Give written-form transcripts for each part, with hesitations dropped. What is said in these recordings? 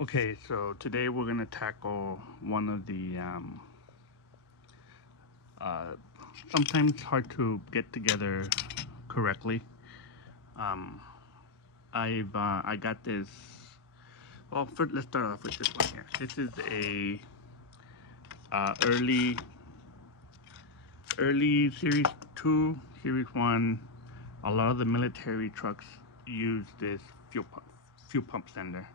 Okay, so today we're gonna tackle one of the uh, sometimes hard to get together correctly. Um, I got this. Well, first let's start off with this one here. This is a early Series Two, Series One. A lot of the military trucks use this fuel pump sender.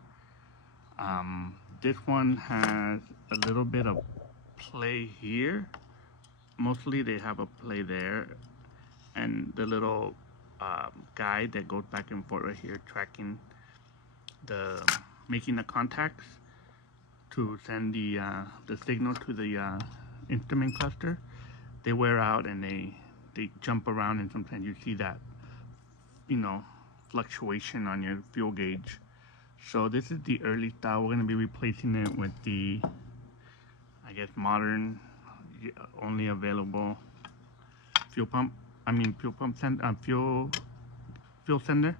This one has a little bit of play here. Mostly they have a play there, and the little guide that goes back and forth right here, tracking the making the contacts to send the signal to the instrument cluster. They wear out and they jump around, and sometimes you see that you know fluctuation on your fuel gauge. So this is the early style. We're going to be replacing it with the, I guess, modern, only available fuel pump. I mean fuel sender.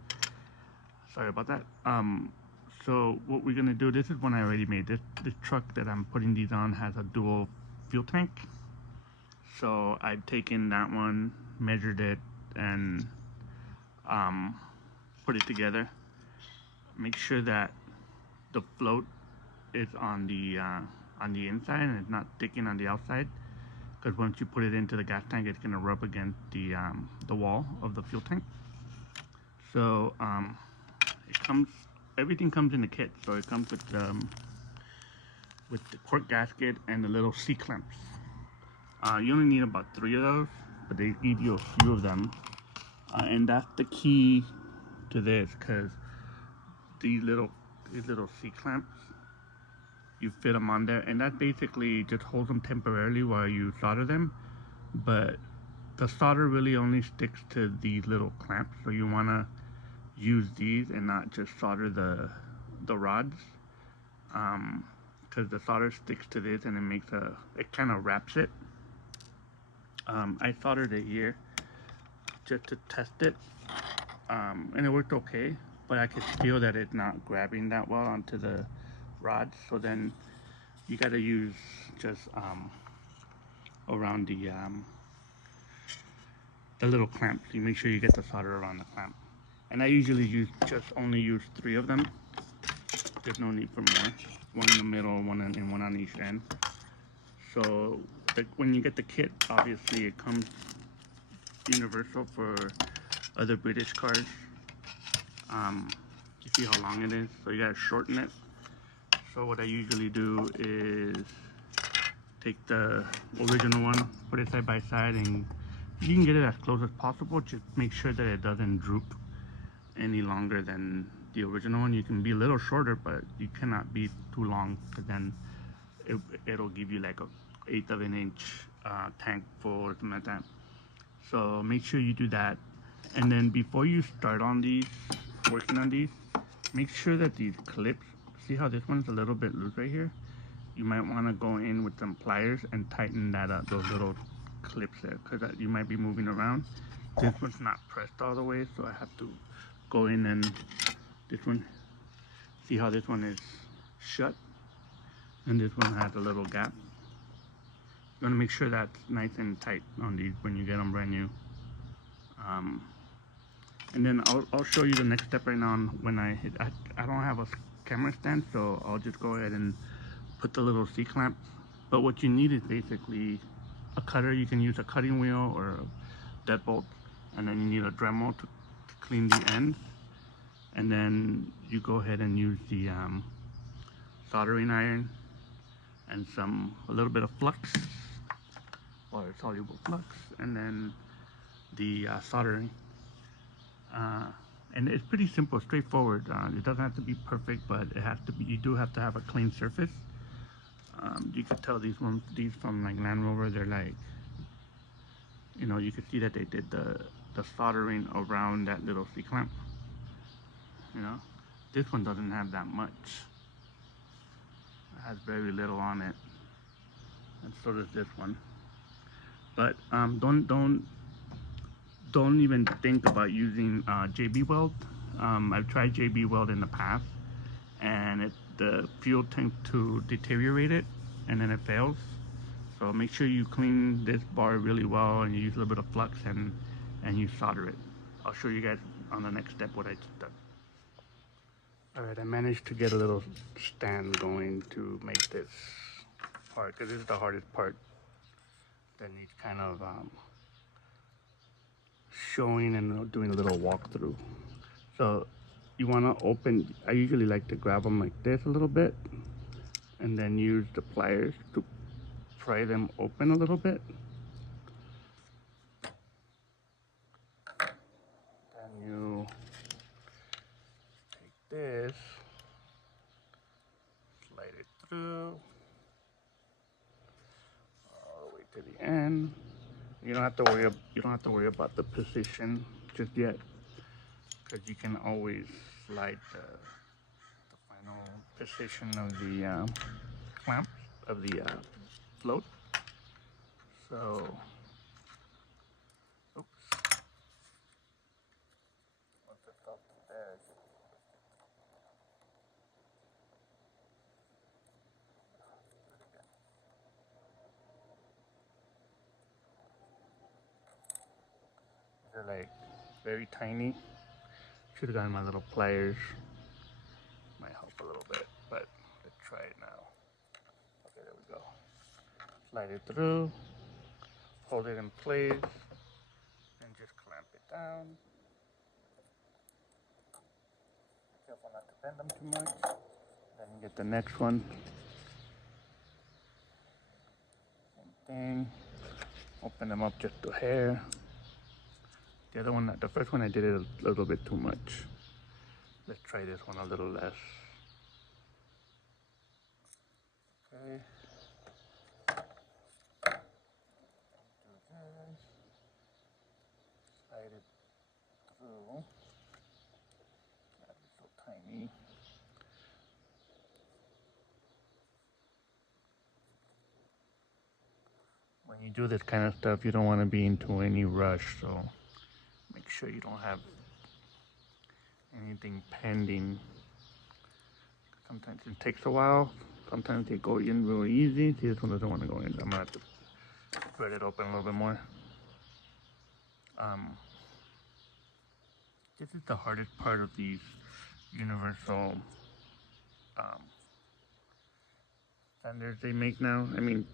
Sorry about that. So what we're gonna do. This is one I already made. This truck that I'm putting these on has a dual fuel tank. So I've taken that one, measured it, and um, put it together. Make sure that the float is on the inside and it's not sticking on the outside. Because once you put it into the gas tank, it's gonna rub against the wall of the fuel tank. So it comes, everything comes in the kit. So it comes with the cork gasket and the little C clamps. You only need about 3 of those, but they give you a few of them, and that's the key to this, because these little C clamps, you fit them on there, and that basically just holds them temporarily while you solder them. But the solder really only sticks to these little clamps, so you want to use these and not just solder the rods, because the solder sticks to this and it kind of wraps it. I soldered it here just to test it, and it worked okay, but I could feel that it's not grabbing that well onto the rods. So then you got to use just around the little clamps. You make sure you get the solder around the clamp. And I usually only use 3 of them. There's no need for more. One in the middle, and one on each end. So when you get the kit, obviously it comes universal for other British cars. You see how long it is, so you gotta shorten it. So what I usually do is take the original one, put it side by side, and you can get it as close as possible. Just make sure that it doesn't droop any longer than the original one. You can be a little shorter, but you cannot be too long, because then it'll give you like a 1/8 of an inch tank full or something like that. So make sure you do that, and then before you start on these, working on these, make sure that these clips, see how this one's a little bit loose right here? You might want to go in with some pliers and tighten that up, those little clips there, because you might be moving around. This one's not pressed all the way, so I have to go in, and this one, see how this one is shut, and this one has a little gap. You want to make sure that's nice and tight on these when you get them brand new. Um, and then I'll show you the next step right now. When I don't have a camera stand, so I'll just go ahead and put the little C-clamp. But what you need is basically a cutter. You can use a cutting wheel or a deadbolt, and then you need a Dremel to clean the ends. And then you go ahead and use the soldering iron and a little bit of flux or soluble flux, and then the soldering. And it's pretty simple, straightforward. It doesn't have to be perfect, but it has to be. You do have to have a clean surface. You could tell these from like Land Rover, they're like, you could see that they did the soldering around that little C clamp. This one doesn't have that much. It has very little on it, and so does this one. But don't even think about using JB Weld. I've tried JB Weld in the past, and the fuel tends to deteriorate it, and then it fails. So make sure you clean this bar really well, and you use a little bit of flux, and you solder it. I'll show you guys on the next step what I done. Alright, I managed to get a little stand going to make this part, because this is the hardest part that needs kind of showing and doing a little walkthrough. So you want to open, I usually like to grab them like this a little bit, and then use the pliers to pry them open a little bit. Then you take this, slide it through all the way to the end. You don't have to worry about the position just yet, because you can always slide the final position of the clamp of the float. So, oops. Once it's off the bed. They're like very tiny. Should have gotten my little pliers. Might help a little bit, but let's try it now. Okay, there we go. Slide it through, hold it in place, and just clamp it down. Be careful not to bend them too much. Then you get the next one. Same thing. Open them up just a hair. The other one, the first one I did it a little bit too much. Let's try this one a little less. Okay. Do this. Slide it through. God, it's so tiny. When you do this kind of stuff, you don't want to be into any rush, so make sure you don't have anything pending. Sometimes it takes a while. Sometimes they go in really easy. See, this one doesn't want to go in. I'm gonna have to spread it open a little bit more. This is the hardest part of these universal standards they make now. I mean,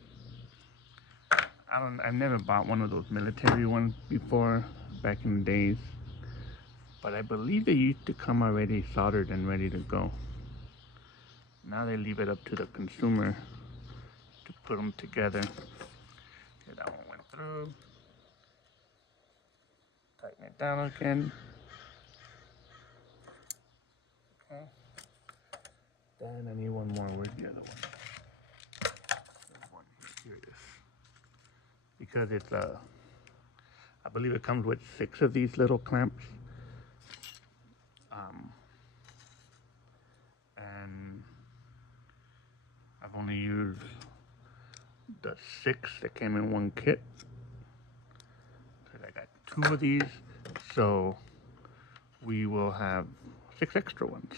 I've never bought one of those military ones before, back in the days. But I believe they used to come already soldered and ready to go. Now they leave it up to the consumer to put them together. Okay, that one went through. Tighten it down again. Okay. Then I need one more. Where's the other one? There's one here. Here it is. Because it's I believe it comes with 6 of these little clamps. And I've only used the 6 that came in one kit. So I got 2 of these, so we will have 6 extra ones.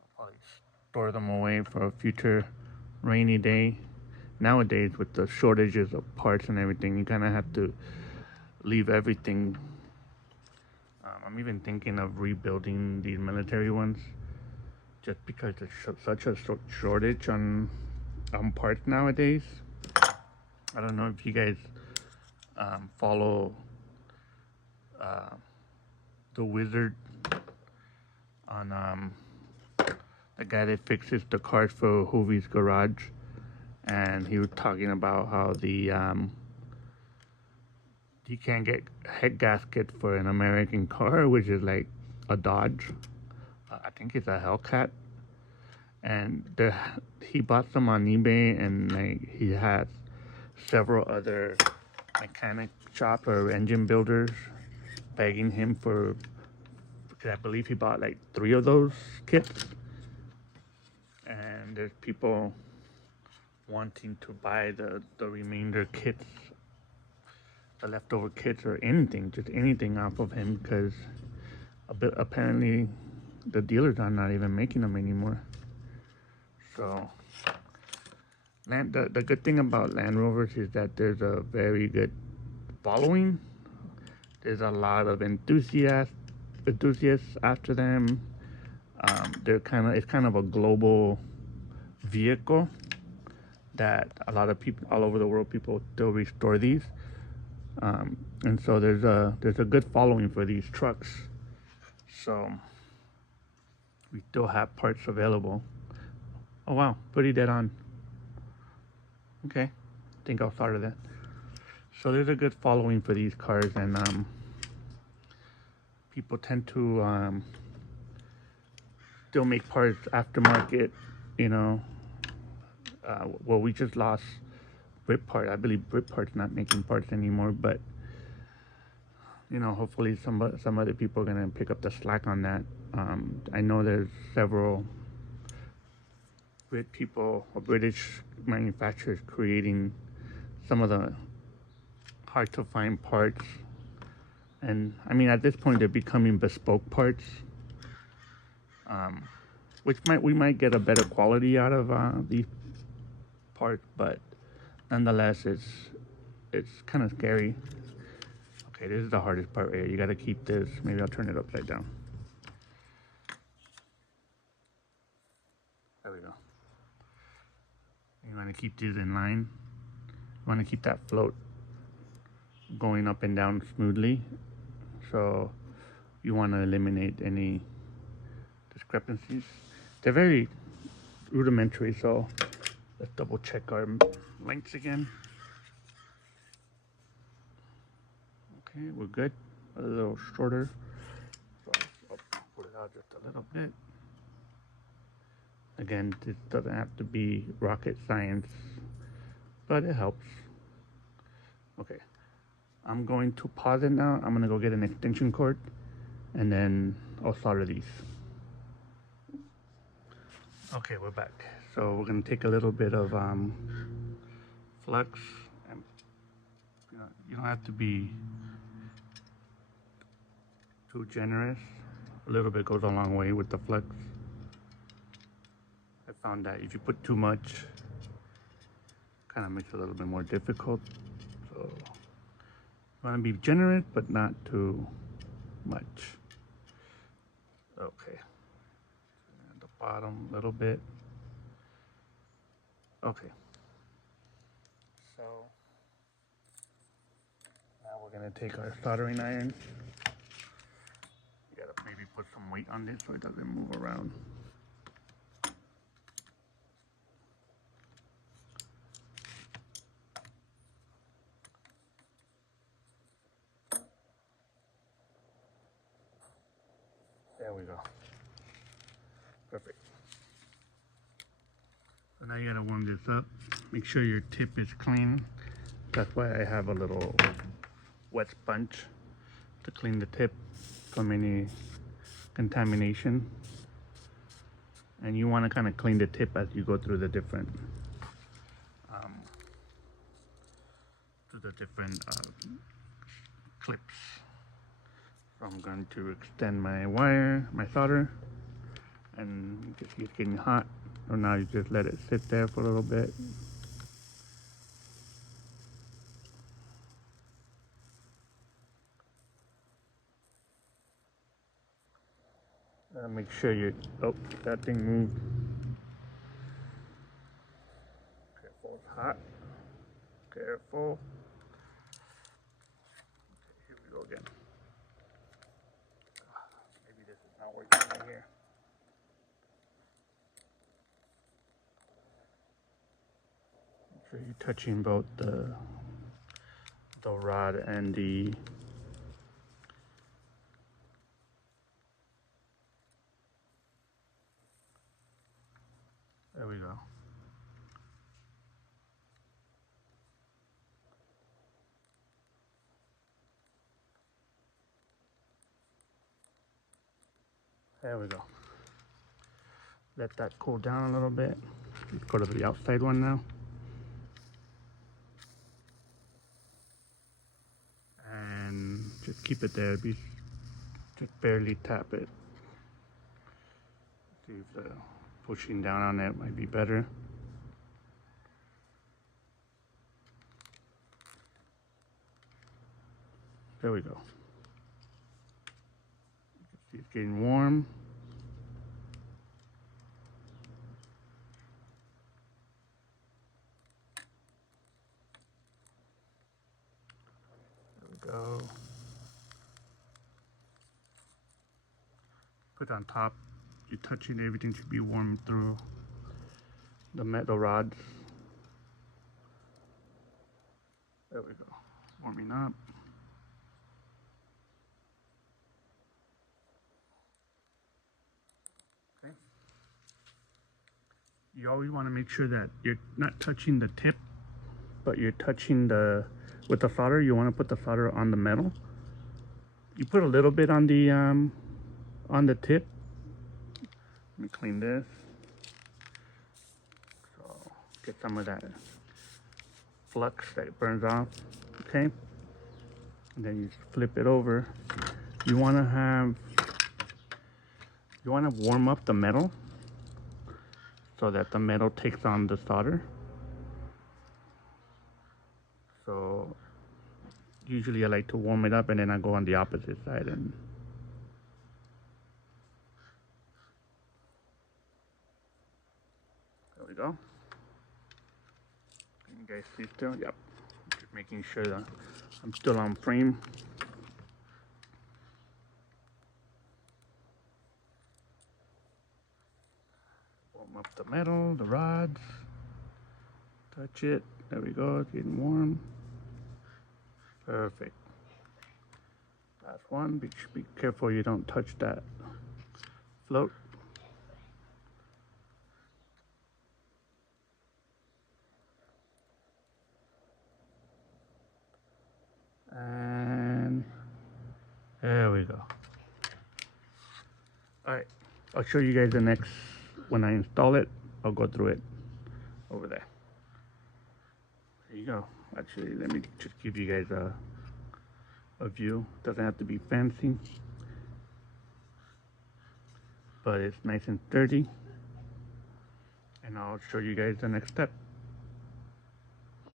I'll probably store them away for a future rainy day. Nowadays, with the shortages of parts and everything, you kind of have to leave everything. I'm even thinking of rebuilding these military ones, just because there's such a shortage on parts nowadays. I don't know if you guys follow the Wizard on the guy that fixes the cars for Hovey's Garage, and he was talking about how you can't get head gasket for an American car, which is like a Dodge. I think it's a Hellcat. And he bought some on eBay, and like he has several other mechanic shop or engine builders begging him for, because I believe he bought like 3 of those kits. And there's people wanting to buy the remainder kits, the leftover kits, or anything, just anything off of him, because apparently the dealers are not even making them anymore. So the good thing about Land Rovers is that there's a very good following. There's a lot of enthusiasts after them. It's kind of a global vehicle that a lot of people all over the world, people still restore these. And so there's a good following for these trucks. So we still have parts available. Oh wow, pretty dead on. Okay, I think I'll start with that. So there's a good following for these cars, and people tend to still make parts aftermarket. You know, well, we just lost Britpart. I believe Britpart's not making parts anymore, but you know, hopefully some other people are gonna pick up the slack on that. I know there's several British manufacturers creating some of the hard to find parts, and I mean at this point they're becoming bespoke parts, which we might get a better quality out of these parts, but nonetheless it's kind of scary. Okay, this is the hardest part right here. You got to keep this. Maybe I'll turn it upside down. There we go. You want to keep these in line. You want to keep that float going up and down smoothly. So you want to eliminate any discrepancies. They're very rudimentary, so let's double check our lengths again. Okay, we're good. A little shorter. So I'll pull it out just a little bit. Again, this doesn't have to be rocket science, but it helps. Okay, I'm going to pause it now. I'm gonna go get an extension cord, and then I'll solder these. Okay, we're back. So we're gonna take a little bit of flux, and you don't have to be too generous. A little bit goes a long way with the flux. I found that if you put too much, kind of makes it a little bit more difficult. So you want to be generous, but not too much. Okay. And the bottom a little bit. Okay. So now we're gonna take our soldering iron. You gotta maybe put some weight on this so it doesn't move around. There we go. Perfect. So now you gotta warm this up. Make sure your tip is clean. That's why I have a little wet sponge to clean the tip from any contamination. And you want to kind of clean the tip as you go through the different clips. So I'm going to extend my wire, my solder, and just it's getting hot. So now you just let it sit there for a little bit. Make sure that thing moved. Careful, it's hot. Careful. Okay, here we go again. Maybe this is not working right here. Make sure you're touching both the rod and the there we go. There we go. Let that cool down a little bit. Let's go to the outside one now. And just keep it there. Just barely tap it. See if the pushing down on it might be better. There we go. You can see it's getting warm. There we go. Put on top. You're touching everything should be warm through the metal rods. There we go. Warming up. Okay. You always want to make sure that you're not touching the tip, but you're touching with the solder. You want to put the solder on the metal. You put a little bit on the tip. Let me clean this. So get some of that flux that burns off. Okay. And then you flip it over. You want to warm up the metal so that the metal takes on the solder. So usually I like to warm it up and then I go on the opposite side and there we go. Can you guys see still? Yep. Just making sure that I'm still on frame. Warm up the metal, the rods. Touch it. There we go. It's getting warm. Perfect. Last one. Be careful you don't touch that float. And there we go. Alright, I'll show you guys the next, when I install it, I'll go through it over there. There you go. Actually, let me just give you guys a view. Doesn't have to be fancy, but it's nice and sturdy. And I'll show you guys the next step.